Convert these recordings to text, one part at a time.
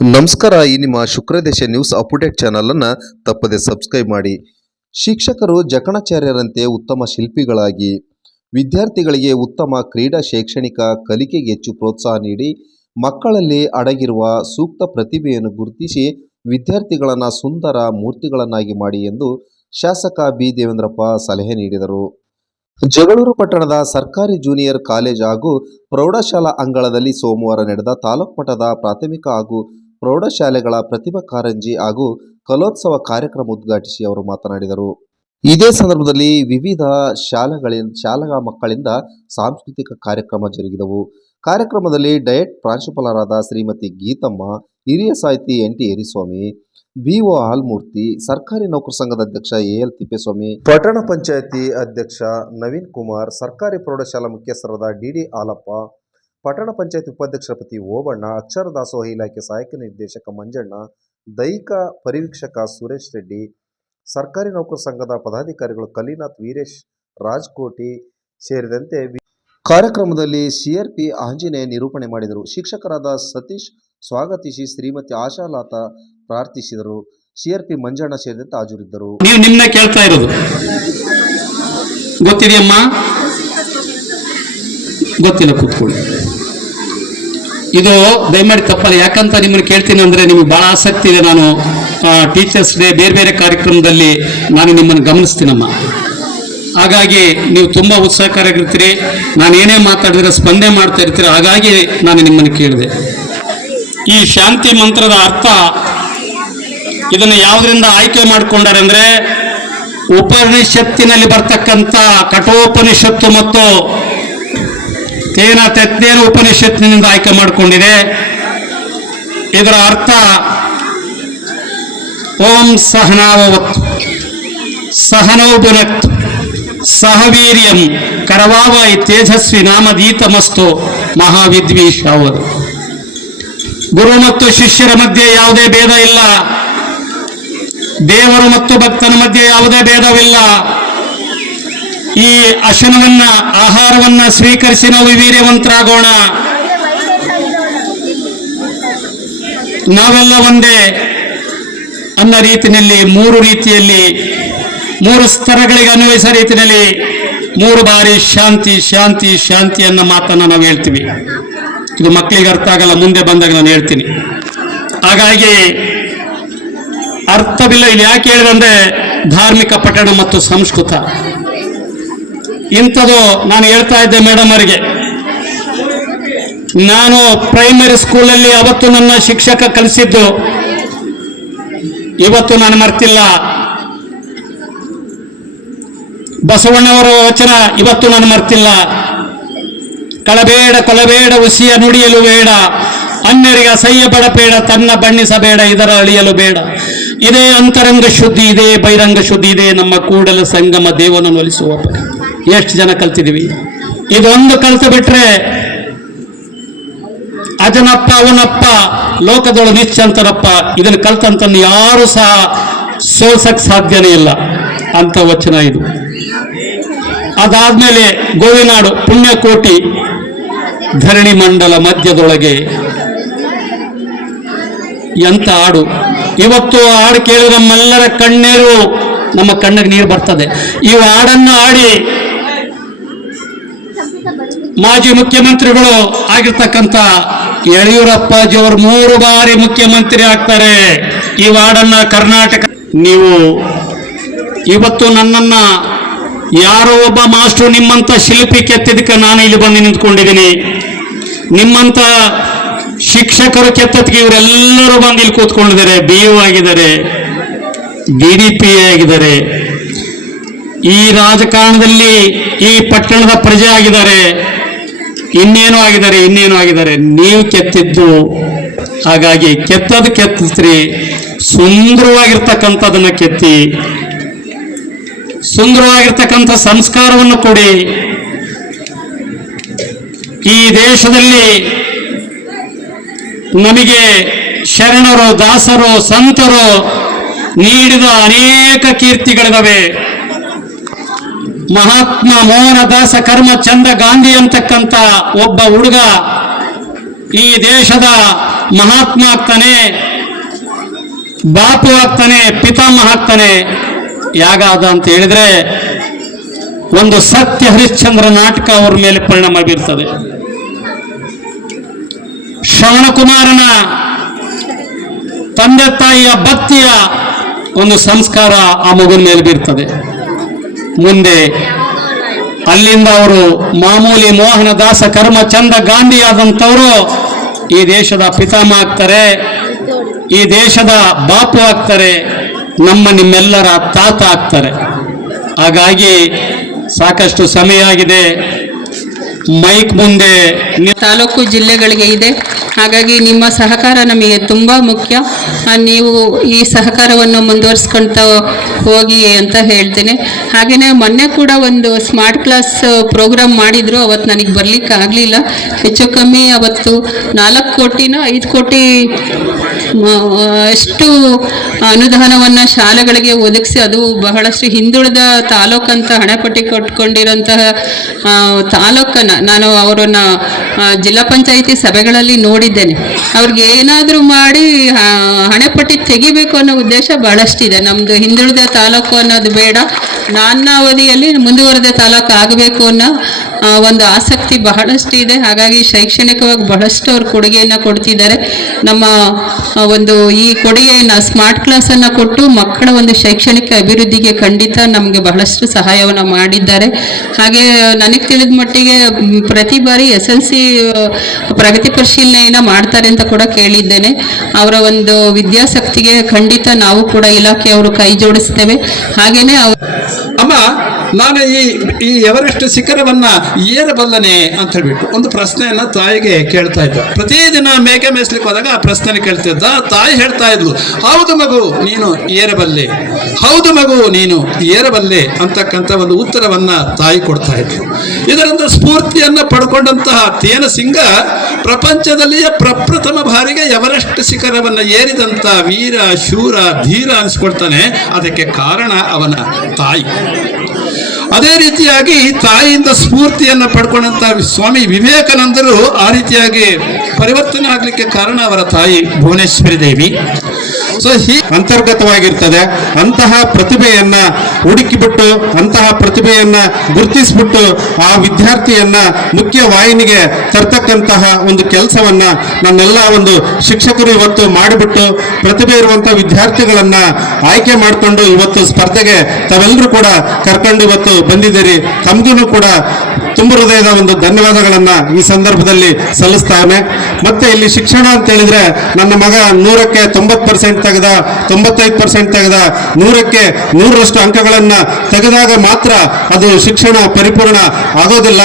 ನಮಸ್ಕಾರ. ಈ ನಿಮ್ಮ ಶುಕ್ರದೇಶ ನ್ಯೂಸ್ ಅಪ್ಡೇಟ್ ಚಾನಲ್ ಅನ್ನು ತಪ್ಪದೆ ಸಬ್ಸ್ಕ್ರೈಬ್ ಮಾಡಿ. ಶಿಕ್ಷಕರು ಜಕಣಾಚಾರ್ಯರಂತೆ ಉತ್ತಮ ಶಿಲ್ಪಿಗಳಾಗಿ, ವಿದ್ಯಾರ್ಥಿಗಳಿಗೆ ಉತ್ತಮ ಕ್ರೀಡಾ ಶೈಕ್ಷಣಿಕ ಕಲಿಕೆಗೆ ಹೆಚ್ಚು ಪ್ರೋತ್ಸಾಹ ನೀಡಿ, ಮಕ್ಕಳಲ್ಲಿ ಅಡಗಿರುವ ಸೂಕ್ತ ಪ್ರತಿಭೆಯನ್ನು ಗುರುತಿಸಿ ವಿದ್ಯಾರ್ಥಿಗಳನ್ನು ಸುಂದರ ಮೂರ್ತಿಗಳನ್ನಾಗಿ ಮಾಡಿ ಎಂದು ಶಾಸಕ ಬಿ ದೇವೇಂದ್ರಪ್ಪ ಸಲಹೆ ನೀಡಿದರು. ಜಗಳೂರು ಪಟ್ಟಣದ ಸರ್ಕಾರಿ ಜೂನಿಯರ್ ಕಾಲೇಜ್ ಹಾಗೂ ಪ್ರೌಢಶಾಲಾ ಅಂಗಳದಲ್ಲಿ ಸೋಮವಾರ ನಡೆದ ತಾಲೂಕು ಮಟ್ಟದ ಪ್ರಾಥಮಿಕ ಹಾಗೂ ಪ್ರೌಢಶಾಲೆಗಳ ಪ್ರತಿಭಾ ಕಾರಂಜಿ ಹಾಗೂ ಕಲೋತ್ಸವ ಕಾರ್ಯಕ್ರಮ ಉದ್ಘಾಟಿಸಿ ಅವರು ಮಾತನಾಡಿದರು. ಇದೇ ಸಂದರ್ಭದಲ್ಲಿ ವಿವಿಧ ಶಾಲಾ ಮಕ್ಕಳಿಂದ ಸಾಂಸ್ಕೃತಿಕ ಕಾರ್ಯಕ್ರಮ ಜರುಗಿದವು. ಕಾರ್ಯಕ್ರಮದಲ್ಲಿ ಡಯಟ್ ಪ್ರಾಂಶುಪಾಲರಾದ ಶ್ರೀಮತಿ ಗೀತಮ್ಮ, ಹಿರಿಯ ಸಾಹಿತಿ NT ಯರಿಸ್ವಾಮಿ, BO ಹಾಲ್ಮೂರ್ತಿ, ಸರ್ಕಾರಿ ನೌಕರ ಸಂಘದ ಅಧ್ಯಕ್ಷ AL ತಿಪ್ಪೇಸ್ವಾಮಿ, ಪಟ್ಟಣ ಪಂಚಾಯಿತಿ ಅಧ್ಯಕ್ಷ ನವೀನ್ ಕುಮಾರ್, ಸರ್ಕಾರಿ ಪ್ರೌಢಶಾಲಾ ಮುಖ್ಯಸ್ಥರಾದ DD ಹಾಲಪ್ಪ, ಪಟ್ಟಣ ಪಂಚಾಯಿತಿ ಉಪಾಧ್ಯಕ್ಷರ ಪತಿ ಓಬಣ್ಣ, ಅಕ್ಷರ ದಾಸೋಹ ಇಲಾಖೆ ಸಹಾಯಕ ನಿರ್ದೇಶಕ ಮಂಜಣ್ಣ, ದೈಹಿಕ ಪರಿವೀಕ್ಷಕ ಸುರೇಶ್ ರೆಡ್ಡಿ, ಸರ್ಕಾರಿ ನೌಕರ ಸಂಘದ ಪದಾಧಿಕಾರಿಗಳು ಕಲಿನಾಥ್, ವೀರೇಶ್, ರಾಜ್ಕೋಟಿ ಸೇರಿದಂತೆ ಕಾರ್ಯಕ್ರಮದಲ್ಲಿ CRP ಆಂಜನೇಯ ನಿರೂಪಣೆ ಮಾಡಿದರು. ಶಿಕ್ಷಕರಾದ ಸತೀಶ್ ಸ್ವಾಗತಿಸಿ, ಶ್ರೀಮತಿ ಆಶಾಲತಾ ಪ್ರಾರ್ಥಿಸಿದರು. CRP ಮಂಜಣ್ಣ ಸೇರಿದಂತೆ ಹಾಜರಿದ್ದರು. ನೀವು ನಿಮ್ಮನ್ನ ಕೇಳ್ತಾ ಇರೋದು ಗೊತ್ತಿದೆಯಮ್ಮ? ಗೊತ್ತಿಲ್ಲ, ಕೂತ್ಕೊಳ್ಳಿ. ಇದು ದಯಮಾಡಿ ತಪ್ಪಲ್ಲ. ಯಾಕಂತ ನಿಮ್ಮನ್ನು ಕೇಳ್ತೀನಿ ಅಂದ್ರೆ ನಿಮಗೆ ಬಹಳ ಆಸಕ್ತಿ ಇದೆ. ನಾನು ಟೀಚರ್ಸ್ ಡೇ ಬೇರೆ ಬೇರೆ ಕಾರ್ಯಕ್ರಮದಲ್ಲಿ ನಾನು ನಿಮ್ಮನ್ನು ಗಮನಿಸ್ತೀನಮ್ಮ. ಹಾಗಾಗಿ ನೀವು ತುಂಬಾ ಉತ್ಸಾಹಕಾರಿಯಾಗಿರ್ತೀರಿ. ನಾನು ಏನೇ ಮಾತಾಡಿದ್ರೆ ಸ್ಪಂದನೆ ಮಾಡ್ತಾ ಇರ್ತೀರಿ. ಹಾಗಾಗಿ ನಾನು ನಿಮ್ಮನ್ನು ಕೇಳಿದೆ. ಈ ಶಾಂತಿ ಮಂತ್ರದ ಅರ್ಥ ಇದನ್ನು ಯಾವುದರಿಂದ ಆಯ್ಕೆ ಮಾಡಿಕೊಂಡಾರೆ ಅಂದ್ರೆ ಉಪನಿಷತ್ತಿನಲ್ಲಿ ಬರ್ತಕ್ಕಂಥ ಕಠೋಪನಿಷತ್ತು ಮತ್ತು ತೇನ ತಜ್ಞೇನ ಉಪನಿಷತ್ತಿನಿಂದ ಆಯ್ಕೆ ಮಾಡಿಕೊಂಡಿದೆ. ಇದರ ಅರ್ಥ ಓಂ ಸಹನಾವವತ್ತು ಸಹನೌ ಭುನಕ್ತು ಸಹವೀರ್ಯಂ ಕರವಾವೈ ತೇಜಸ್ವಿ ನಾಮದೀತಮಸ್ತು ಮಹಾವಿದ್ವೇಷವರು. ಗುರು ಮತ್ತು ಶಿಷ್ಯರ ಮಧ್ಯೆ ಯಾವುದೇ ಭೇದ ಇಲ್ಲ. ದೇವರು ಮತ್ತು ಭಕ್ತನ ಮಧ್ಯೆ ಯಾವುದೇ ಭೇದವಿಲ್ಲ. ಈ ಅಶನವನ್ನ ಆಹಾರವನ್ನ ಸ್ವೀಕರಿಸಿ ನಾವು ವೀರ್ಯವಂತರಾಗೋಣ. ನಾವೆಲ್ಲ ಒಂದೇ ಅನ್ನೋ ರೀತಿಯಲ್ಲಿ ಮೂರು ಸ್ತರಗಳಿಗೆ ಅನ್ವಯಿಸೋ ರೀತಿಯಲ್ಲಿ 3 ಬಾರಿ ಶಾಂತಿ ಶಾಂತಿ ಶಾಂತಿ ಅನ್ನೋ ಮಾತನ್ನ ನಾವು ಹೇಳ್ತೀವಿ. ಇದು ಮಕ್ಕಳಿಗೆ ಅರ್ಥ ಆಗಲ್ಲ, ಮುಂದೆ ಬಂದಾಗ ನಾನು ಹೇಳ್ತೀನಿ. ಹಾಗಾಗಿ ಅರ್ಥವಿಲ್ಲ. ಇಲ್ಲಿ ಯಾಕೆ ಹೇಳಿದ್ರೆ ಧಾರ್ಮಿಕ ಪಠಣ ಮತ್ತು ಸಂಸ್ಕೃತ ಇಂಥದ್ದು ನಾನು ಹೇಳ್ತಾ ಇದ್ದೆ ಮೇಡಮ್ ಅವರಿಗೆ. ನಾನು ಪ್ರೈಮರಿ ಸ್ಕೂಲಲ್ಲಿ ಅವತ್ತು ನನ್ನ ಶಿಕ್ಷಕ ಕಲಿಸಿದ್ದು ಇವತ್ತು ನಾನು ಮರ್ತಿಲ್ಲ. ಬಸವಣ್ಣವರ ವಚನ ಇವತ್ತು ನಾನು ಮರ್ತಿಲ್ಲ. ಕಳಬೇಡ ಕೊಲಬೇಡ ಉಸಿಯ ನುಡಿಯಲು ಬೇಡ, ಅನ್ಯರಿಗೆ ಅಸಹ್ಯ ಬಡಬೇಡ, ತನ್ನ ಬಣ್ಣಿಸಬೇಡ, ಇದರ ಅಳಿಯಲು ಬೇಡ. ಇದೇ ಅಂತರಂಗ ಶುದ್ಧಿ, ಇದೇ ಬಹಿರಂಗ ಶುದ್ಧಿ, ಇದೇ ನಮ್ಮ ಕೂಡಲ ಸಂಗಮ ದೇವನನ್ನು ಒಲಿಸುವ. ಎಷ್ಟು ಜನ ಕಲ್ತಿದ್ದೀವಿ? ಇದೊಂದು ಕಲ್ತು ಬಿಟ್ರೆ ಅಜನಪ್ಪ ಅವನಪ್ಪ ಲೋಕದೊಳು ನಿಶ್ಚಂತರಪ್ಪ. ಇದನ್ನು ಕಲ್ತಂತ ಯಾರು ಸಹ ಸೋಲ್ಸಕ್ ಸಾಧ್ಯನೇ ಇಲ್ಲ ಅಂತ ವಚನ ಇದು. ಅದಾದ್ಮೇಲೆ ಗೋವಿನಾಡು ಪುಣ್ಯಕೋಟಿ ಧರಣಿ ಮಂಡಲ ಮಧ್ಯದೊಳಗೆ ಎಂತ ಹಾಡು. ಇವತ್ತು ಹಾಡು ಕೇಳಿ ನಮ್ಮೆಲ್ಲರ ಕಣ್ಣೀರು, ನಮ್ಮ ಕಣ್ಣಿಗೆ ನೀರು ಬರ್ತದೆ. ಈ ಹಾಡನ್ನು ಹಾಡಿ ಮಾಜಿ ಮುಖ್ಯಮಂತ್ರಿಗಳು ಆಗಿರ್ತಕ್ಕಂಥ ಯಡಿಯೂರಪ್ಪಾಜಿಯವರು 3 ಬಾರಿ ಮುಖ್ಯಮಂತ್ರಿ ಆಗ್ತಾರೆ. ಈ ಹಾಡನ್ನ ಕರ್ನಾಟಕ. ನೀವು ಇವತ್ತು ನನ್ನನ್ನ ಯಾರೋ ಒಬ್ಬ ಮಾಸ್ಟರ್ ನಿಮ್ಮಂತ ಶಿಲ್ಪಿ ಕೆತ್ತಿದಕ್ಕೆ ನಾನು ಇಲ್ಲಿ ಬಂದು ನಿಂತ್ಕೊಂಡಿದ್ದೀನಿ. ನಿಮ್ಮಂತ ಶಿಕ್ಷಕರು ಕೆತ್ತದಕ್ಕೆ ಇವರೆಲ್ಲರೂ ಬಂದು ಇಲ್ಲಿ ಕೂತ್ಕೊಂಡಿದ್ದಾರೆ. BO ಆಗಿದ್ದಾರೆ, DDP ಆಗಿದ್ದಾರೆ, ಈ ರಾಜಕಾರಣದಲ್ಲಿ ಈ ಪಟ್ಟಣದ ಪ್ರಜೆ ಆಗಿದ್ದಾರೆ, ಇನ್ನೇನು ಆಗಿದ್ದಾರೆ. ನೀವು ಕೆತ್ತಿದ್ದು. ಹಾಗಾಗಿ ಕೆತ್ತಿಸ್ರಿ, ಸುಂದರವಾಗಿರ್ತಕ್ಕಂಥದನ್ನ ಕೆತ್ತಿ, ಸುಂದರವಾಗಿರ್ತಕ್ಕಂಥ ಸಂಸ್ಕಾರವನ್ನು ಕೊಡಿ. ಈ ದೇಶದಲ್ಲಿ ನಮಗೆ ಶರಣರು, ದಾಸರು, ಸಂತರು ನೀಡಿದ ಅನೇಕ ಕೀರ್ತಿಗಳಿದಾವೆ. ಮಹಾತ್ಮ ಮೋಹನದಾಸ ಕರ್ಮಚಂದ ಗಾಂಧಿ ಅಂತಕ್ಕಂಥ ಒಬ್ಬ ಹುಡುಗ ಈ ದೇಶದ ಮಹಾತ್ಮ ಆಗ್ತಾನೆ, ಬಾಪು ಆಗ್ತಾನೆ, ಪಿತಾಮಹ ಆಗ್ತಾನೆ. ಯಾಗಾದ ಅಂತ ಹೇಳಿದ್ರೆ ಒಂದು ಸತ್ಯ ಹರಿಶ್ಚಂದ್ರ ನಾಟಕ ಅವ್ರ ಮೇಲೆ ಪರಿಣಾಮ ಬೀರ್ತದೆ. ಶ್ರವಣಕುಮಾರನ ತಂದೆ ತಾಯಿಯ ಭಕ್ತಿಯ ಒಂದು ಸಂಸ್ಕಾರ ಆ ಮಗುವಿನ ಮೇಲೆ ಬೀರ್ತದೆ. ಮುಂದೆ ಅಲ್ಲಿಂದ ಅವರು ಮಾಮೂಲಿ ಮೋಹನ ದಾಸ ಕರ್ಮಚಂದ ಗಾಂಧಿ ಆದಂಥವರು ಈ ದೇಶದ ಪಿತಾಮಹ ಆಗ್ತಾರೆ, ಈ ದೇಶದ ಬಾಪು ಆಗ್ತಾರೆ, ನಿಮ್ಮೆಲ್ಲರ ತಾತ ಆಗ್ತಾರೆ. ಹಾಗಾಗಿ ಸಾಕಷ್ಟು ಸಮಯ ಆಗಿದೆ. ಮೈಕ್ ಮುಂದೆ ತಾಲೂಕು ಜಿಲ್ಲೆಗಳಿಗೆ ಇದೆ. ಹಾಗಾಗಿ ನಿಮ್ಮ ಸಹಕಾರ ನಮಗೆ ತುಂಬ ಮುಖ್ಯ. ನೀವು ಈ ಸಹಕಾರವನ್ನು ಮುಂದುವರಿಸ್ಕೊಳ್ತಾ ಹೋಗಿ ಅಂತ ಹೇಳ್ತೇನೆ. ಹಾಗೆಯೇ ಮೊನ್ನೆ ಕೂಡ ಒಂದು ಸ್ಮಾರ್ಟ್ ಕ್ಲಾಸ್ ಪ್ರೋಗ್ರಾಮ್ ಮಾಡಿದ್ರು. ಅವತ್ತು ನನಗೆ ಬರಲಿಕ್ಕೆ ಆಗಲಿಲ್ಲ. ಹೆಚ್ಚು ಕಮ್ಮಿ ಅವತ್ತು 4 ಕೋಟಿನ 5 ಕೋಟಿ ಅಷ್ಟು ಅನುದಾನವನ್ನು ಶಾಲೆಗಳಿಗೆ ಒದಗಿಸಿ, ಅದು ಬಹಳಷ್ಟು ಹಿಂದುಳಿದ ತಾಲೂಕಂತ ಹಣೆಪಟ್ಟಿ ಕೊಟ್ಕೊಂಡಿರೋಂತಹ ತಾಲೂಕನ್ನು ನಾನು ಅವರನ್ನು ಜಿಲ್ಲಾ ಪಂಚಾಯಿತಿ ಸಭೆಗಳಲ್ಲಿ ನೋಡಿದ್ದೇನೆ. ಅವ್ರಿಗೆ ಏನಾದರೂ ಮಾಡಿ ಹಣೆಪಟ್ಟಿ ತೆಗಿಬೇಕು ಅನ್ನೋ ಉದ್ದೇಶ ಬಹಳಷ್ಟಿದೆ. ನಮ್ಮದು ಹಿಂದುಳಿದ ತಾಲೂಕು ಅನ್ನೋದು ಬೇಡ, ನನ್ನ ಅವಧಿಯಲ್ಲಿ ಮುಂದುವರೆದ ತಾಲೂಕು ಆಗಬೇಕು ಅನ್ನೋ ಒಂದು ಆಸಕ್ತಿ ಬಹಳಷ್ಟು ಇದೆ. ಹಾಗಾಗಿ ಶೈಕ್ಷಣಿಕವಾಗಿ ಬಹಳಷ್ಟು ಅವ್ರು ಕೊಡುಗೆಯನ್ನು ಕೊಡ್ತಿದ್ದಾರೆ. ನಮ್ಮ ಒಂದು ಈ ಕೊಡುಗೆಯನ್ನು ಸ್ಮಾರ್ಟ್ ಕ್ಲಾಸನ್ನು ಕೊಟ್ಟು ಮಕ್ಕಳ ಒಂದು ಶೈಕ್ಷಣಿಕ ಅಭಿವೃದ್ಧಿಗೆ ಖಂಡಿತ ನಮಗೆ ಬಹಳಷ್ಟು ಸಹಾಯವನ್ನು ಮಾಡಿದ್ದಾರೆ. ಹಾಗೆ ನನಗೆ ತಿಳಿದ ಮಟ್ಟಿಗೆ ಪ್ರತಿ ಬಾರಿ SLC ಪ್ರಗತಿ ಪರಿಶೀಲನೆಯನ್ನು ಮಾಡ್ತಾರೆ ಅಂತ ಕೂಡ ಕೇಳಿದ್ದೇನೆ. ಅವರ ಒಂದು ವಿದ್ಯಾಸಕ್ತಿಗೆ ಖಂಡಿತ ನಾವು ಕೂಡ ಇಲಾಖೆಯವರು ಕೈ ಜೋಡಿಸ್ತೇವೆ. ಹಾಗೇನೆ ಅಮ್ಮ, ನಾನು ಈ ಎವರೆಸ್ಟ್ ಶಿಖರವನ್ನ ಏರಬಲ್ಲನೆ ಅಂತ ಹೇಳ್ಬಿಟ್ಟು ಒಂದು ಪ್ರಶ್ನೆಯನ್ನ ತಾಯಿಗೆ ಕೇಳ್ತಾ ಇದ್ದ. ಪ್ರತಿದಿನ ಮೇಕೆ ಮೇಯಿಸ್ಲಿಕ್ಕೆ ಹೋದಾಗ ಆ ಪ್ರಶ್ನೆ ಕೇಳ್ತಿದ್ದ. ತಾಯಿ ಹೇಳ್ತಾ ಇದ್ಲು, ಹೌದು ಮಗು ನೀನು ಏರಬಲ್ಲೆ, ಹೌದು ಮಗು ನೀನು ಏರಬಲ್ಲೆ ಅಂತಕ್ಕಂಥ ಒಂದು ಉತ್ತರವನ್ನ ತಾಯಿ ಕೊಡ್ತಾ ಇದ್ಲು. ಇದರಿಂದ ಸ್ಫೂರ್ತಿಯನ್ನ ಪಡ್ಕೊಂಡಂತಹ ತೇನ ಸಿಂಗ ಪ್ರಪಂಚದಲ್ಲಿಯೇ ಪ್ರಪ್ರಥಮ ಬಾರಿಗೆ ಎವರೆಸ್ಟ್ ಶಿಖರವನ್ನ ಏರಿದಂತ ವೀರ ಶೂರ ಧೀರ ಅನಿಸ್ಕೊಳ್ತಾನೆ. ಅದಕ್ಕೆ ಕಾರಣ ಅವನ ತಾಯಿ. ಅದೇ ರೀತಿಯಾಗಿ ತಾಯಿಯಿಂದ ಸ್ಫೂರ್ತಿಯನ್ನು ಪಡ್ಕೊಂಡಂತ ಸ್ವಾಮಿ ವಿವೇಕಾನಂದರು ಆ ರೀತಿಯಾಗಿ ಪರಿವರ್ತನೆ ಆಗಲಿಕ್ಕೆ ಕಾರಣ ಅವರ ತಾಯಿ ಭುವನೇಶ್ವರಿ ದೇವಿ. ಸೊ ಅಂತರ್ಗತವಾಗಿರ್ತದೆ. ಅಂತಹ ಪ್ರತಿಭೆಯನ್ನ ಹುಡುಕಿಬಿಟ್ಟು, ಅಂತಹ ಪ್ರತಿಭೆಯನ್ನ ಗುರುತಿಸ್ಬಿಟ್ಟು ಆ ವಿದ್ಯಾರ್ಥಿಯನ್ನ ಮುಖ್ಯ ವಾಹಿನಿಗೆ ತರ್ತಕ್ಕಂತಹ ಒಂದು ಕೆಲಸವನ್ನ ನನ್ನೆಲ್ಲ ಒಂದು ಶಿಕ್ಷಕರು ಇವತ್ತು ಮಾಡಿಬಿಟ್ಟು ಪ್ರತಿಭೆ ಇರುವಂತಹ ವಿದ್ಯಾರ್ಥಿಗಳನ್ನ ಆಯ್ಕೆ ಮಾಡಿಕೊಂಡು ಇವತ್ತು ಸ್ಪರ್ಧೆಗೆ ತಾವೆಲ್ಲರೂ ಕೂಡ ಕರ್ಕೊಂಡು ಇವತ್ತು ಬಂದಿದ್ದೀರಿ. ತಮಗೂ ಕೂಡ ತುಂಬ ಹೃದಯದ ಒಂದು ಧನ್ಯವಾದಗಳನ್ನ ಈ ಸಂದರ್ಭದಲ್ಲಿ ಸಲ್ಲಿಸ್ತಾನೆ. ಮತ್ತೆ ಇಲ್ಲಿ ಶಿಕ್ಷಣ ಅಂತ ಹೇಳಿದ್ರೆ ನನ್ನ ಮಗ 100ಕ್ಕೆ 90% ತೆಗೆದ, 95% ತೆಗೆದ, 100ಕ್ಕೆ 100ರಷ್ಟು ಅಂಕಗಳನ್ನ ತೆಗೆದಾಗ ಮಾತ್ರ ಅದು ಶಿಕ್ಷಣ ಪರಿಪೂರ್ಣ ಆಗೋದಿಲ್ಲ.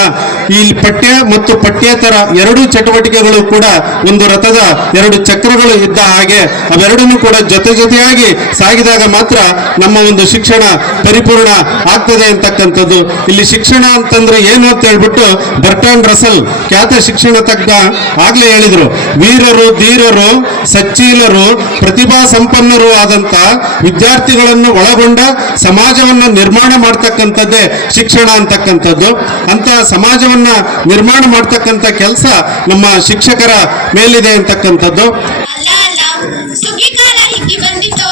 ಈ ಪಠ್ಯ ಮತ್ತು ಪಠ್ಯೇತರ ಎರಡೂ ಚಟುವಟಿಕೆಗಳು ಕೂಡ ಒಂದು ರಥದ 2 ಚಕ್ರಗಳು ಇದ್ದ ಹಾಗೆ ಅವೆರಡನ್ನೂ ಕೂಡ ಜೊತೆಯಾಗಿ ಸಾಗಿದಾಗ ಮಾತ್ರ ನಮ್ಮ ಒಂದು ಶಿಕ್ಷಣ ಪರಿಪೂರ್ಣ ಆಗ್ತದೆ ಅಂತಕ್ಕಂಥದ್ದು. ಇಲ್ಲಿ ಶಿಕ್ಷಣ ಅಂತಂದ್ರೆ ಏನು ಅಂತ ಹೇಳ್ಬಿಟ್ಟು ಬರ್ಟ್ರಾಂಡ್ ರಸಲ್ ಖ್ಯಾತ ಶಿಕ್ಷಣ ತಜ್ಞ ಆಗ್ಲೇ ಹೇಳಿದ್ರು, ವೀರರು ಧೀರರು ಸಚ್ಚೀಲರು ಪ್ರತಿಭಾ ಸಂಪನ್ನರು ಆದಂತ ವಿದ್ಯಾರ್ಥಿಗಳನ್ನು ಒಳಗೊಂಡ ಸಮಾಜವನ್ನ ನಿರ್ಮಾಣ ಮಾಡ್ತಕ್ಕಂಥದ್ದೇ ಶಿಕ್ಷಣ ಅಂತಕ್ಕಂಥದ್ದು. ಅಂತ ಸಮಾಜವನ್ನ ನಿರ್ಮಾಣ ಮಾಡ್ತಕ್ಕಂಥ ಕೆಲಸ ನಮ್ಮ ಶಿಕ್ಷಕರ ಮೇಲಿದೆ ಅಂತಕ್ಕಂಥದ್ದು. ಸುಗ್ಗಿ ಕಾಲ ಹಿಗ್ಗಿ ಬಂದಿತ್ತು.